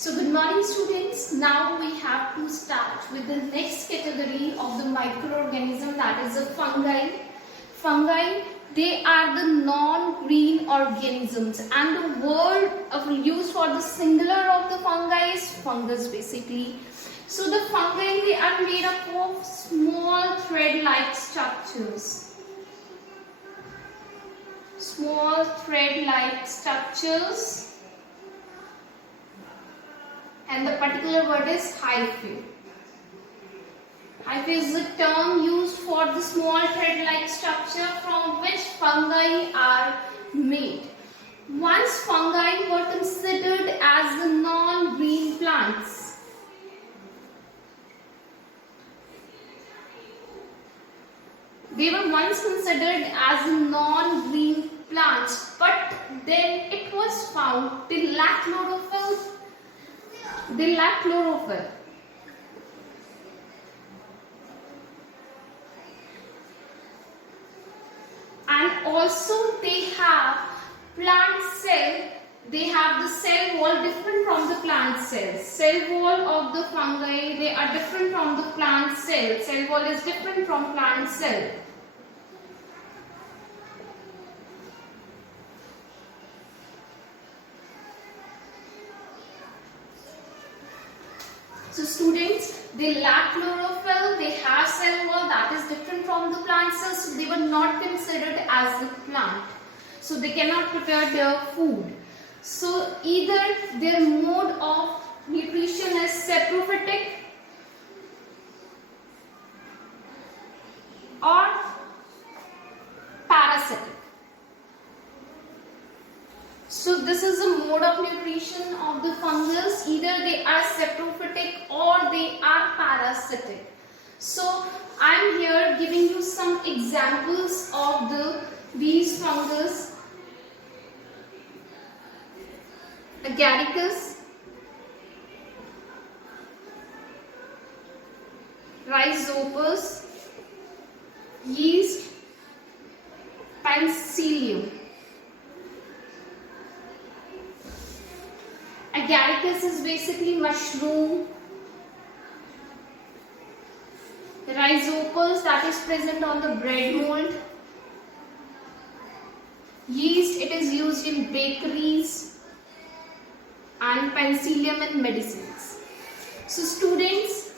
So good morning students. Now we have to start with the next category of the microorganism, that is the fungi. Fungi, they are the non-green organisms, and the word used for the singular of the fungi is fungus basically. So the fungi, they are made up of small thread-like structures. Small thread-like structures. And the particular word is hyphae. Hyphae is the term used for the small thread-like structure from which fungi are made. Once fungi were considered as the non-green plants. They were once considered as non-green plants, but then it was found they lack chlorophyll. They lack chlorophyll. And also they have plant cell. They have the cell wall different from the plant cells. Cell wall of the fungi, they are different from the plant cell. Cell wall is different from plant cell. So students, they lack chlorophyll, they have cell wall that is different from the plant cells, so they were not considered as a plant. So they cannot prepare their food. So either their mode of nutrition is saprophytic or parasitic. So this is the mode of nutrition of the fungus. Either they are saprophytic or they are parasitic. So I am here giving you some examples of these fungus. Agaricus, Rhizopus, yeast, Penicillium. Agaricus is basically mushroom. Rhizopus, that is present on the bread mold. Yeast, it is used in bakeries. And Penicillium in medicines. So students,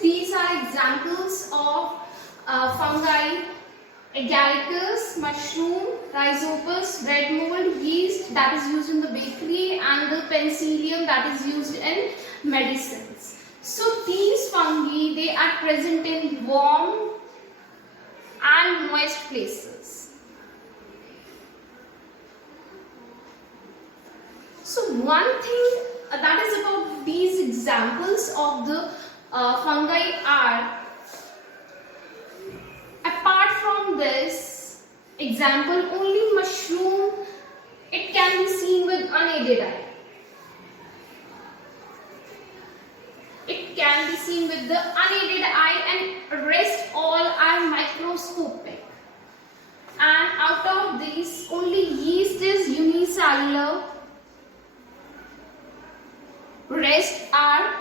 these are examples of fungi. Agaricus, mushroom, Rhizopus, bread mold, yeast that is used in the bakery, and the Penicillium that is used in medicines. So these fungi, they are present in warm and moist places. So one thing that is about these examples of the fungi are, apart from this example, only mushroom, it can be seen with unaided eye. It can be seen with the unaided eye, and rest all are microscopic. And out of these, only yeast is unicellular. Rest are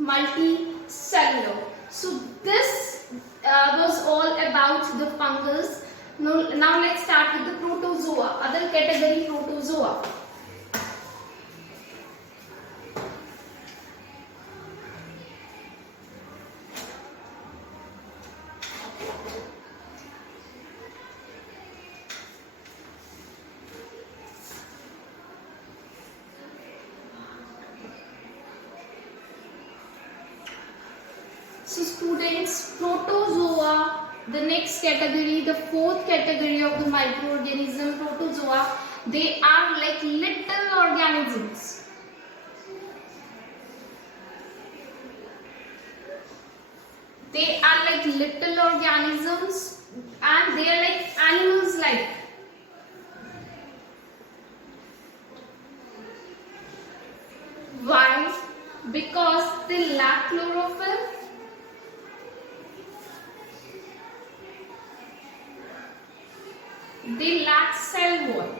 multicellular. So this was all about the fungus. Now let's start with the protozoa, other category protozoa. So students, protozoa, the next category, the fourth category of the microorganism, protozoa, they are like little organisms. They are like little organisms, and they are like animals like. Why? Because they lack chlorophyll. they lack cell wall.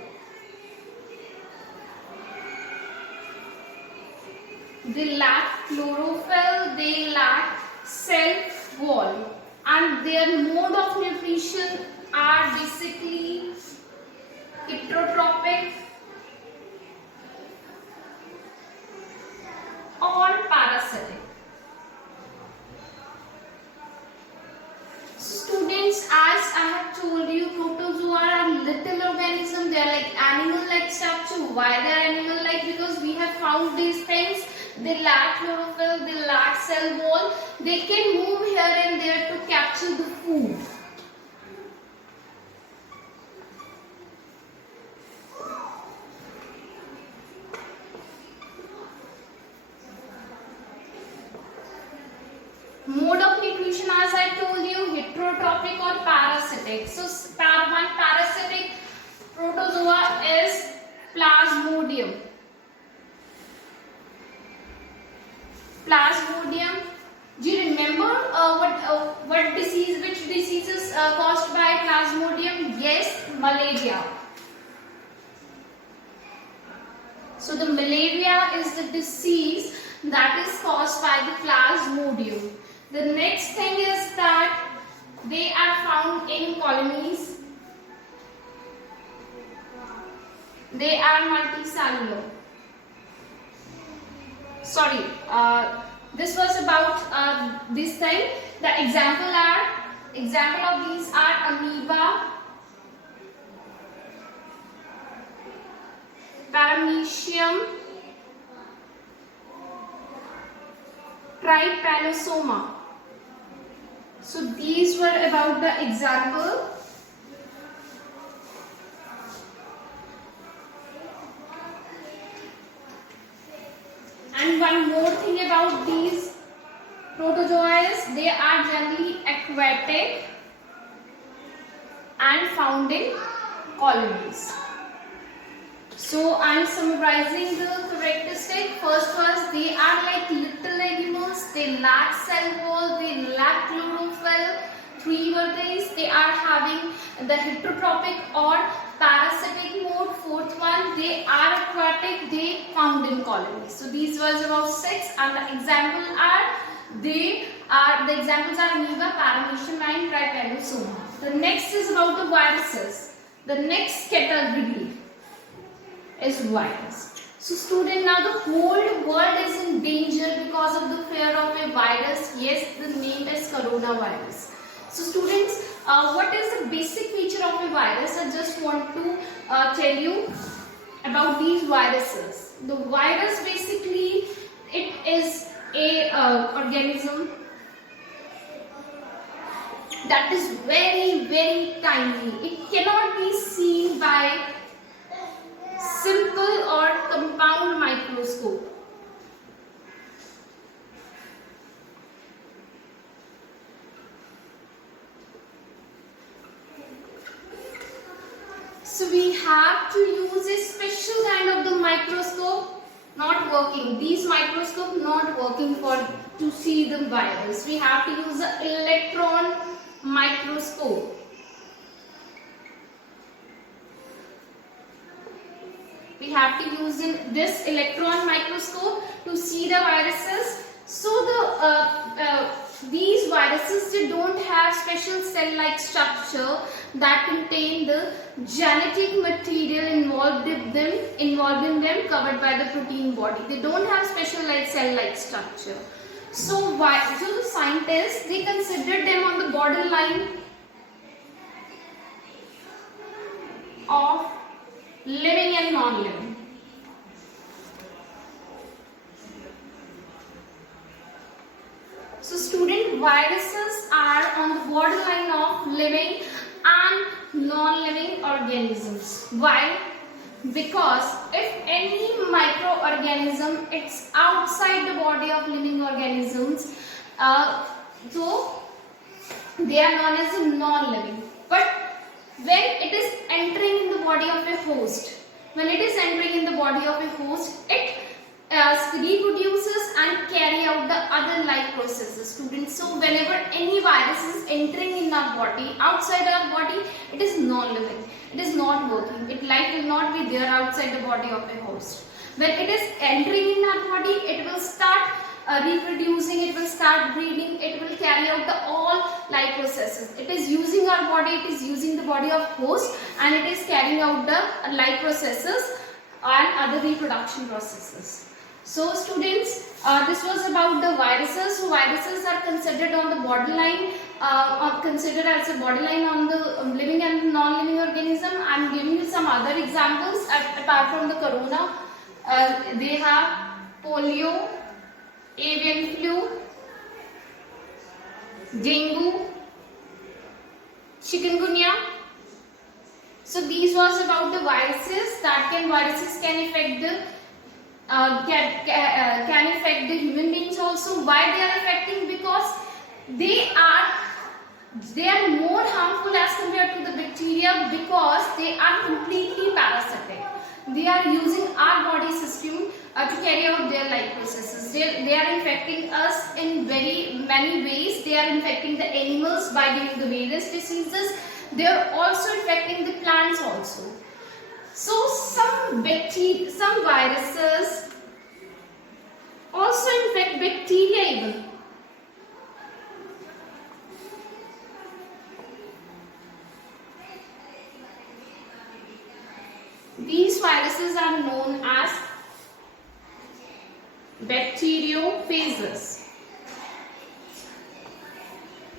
They lack chlorophyll, they lack cell wall, and their mode of nutrition are basically heterotrophic or parasitic. Students, as I have told you, protozoa are little organisms. They are like animal-like structure. Why they are animal-like? Because we have found these things. They lack chlorophyll, they lack cell wall. They can move here and there to capture the food. Mode of nutrition, as I told you, heterotrophic or parasitic. So, one parasitic protozoa is Plasmodium. Plasmodium. Do you remember what disease? Which disease is caused by Plasmodium? Yes, malaria. So the malaria is the disease that is caused by the Plasmodium. The next thing is that they are found in colonies. They are multicellular. Sorry, this was about this thing. The example of these are amoeba, paramecium, trypanosoma. So these were about the example. And one more thing about these protozoa is they are generally aquatic and found in colonies. So I am summarizing the characteristic. First was they are like little animals. They lack cell wall. They lack chlorophyll. Three were these. They are having the heterotrophic or parasitic mode. Fourth one, they are aquatic. They found in colonies. So these was about 6, and the examples are amoeba, paramecium, and trypanosoma. The next is about the viruses. The next category is virus. So student, now the whole world is in danger because of the fear of a virus. Yes, the name is coronavirus. So students, what is the basic feature of a virus? I just want to tell you about these viruses. The virus basically, it is a organism that is very, very tiny. It cannot be seen by simple or compound microscope. So we have to use a special kind of the microscope. Not working. These microscope not working to see the virus. We have to use an electron microscope. We have to use this electron microscope to see the viruses. So these viruses, they don't have special cell-like structure that contain the genetic material involved in them covered by the protein body. They don't have special cell-like structure. So the scientists, they considered them on the borderline of living and non-living. So student, viruses are on the borderline of living and non-living organisms. Why? Because if any microorganism, it's outside the body of living organisms, so they are known as non-living. But when it is entering in the body of a host, it reproduces and carry out the other life processes, students. So whenever any virus is entering in our body, outside our body, it is non-living. It is not working. Life will not be there outside the body of a host. When it is entering in our body, it will start reproducing, it will start breeding, it will carry out the all life processes. It is using our body, it is using the body of host, and it is carrying out the life processes and other reproduction processes. So students, this was about the viruses. So viruses are considered on the borderline, or considered as a borderline on the living and non-living organism. I am giving you some other examples apart from the corona. They have polio, avian flu, dengue, chikungunya. So these was about the viruses. Viruses can affect the can affect the human beings also. Why they are affecting? Because they are more harmful as compared to the bacteria, because they are completely parasitic. They are using our body system to carry out their life processes. They are infecting us in very many ways. They are infecting the animals by giving the various diseases. They are also infecting the plants also. So some viruses also infect bacteria even. These viruses are known as bacteriophages.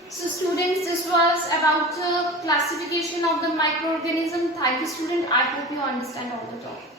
So students, this was about the classification of the microorganism. Thank you student. I hope you understand all the topic.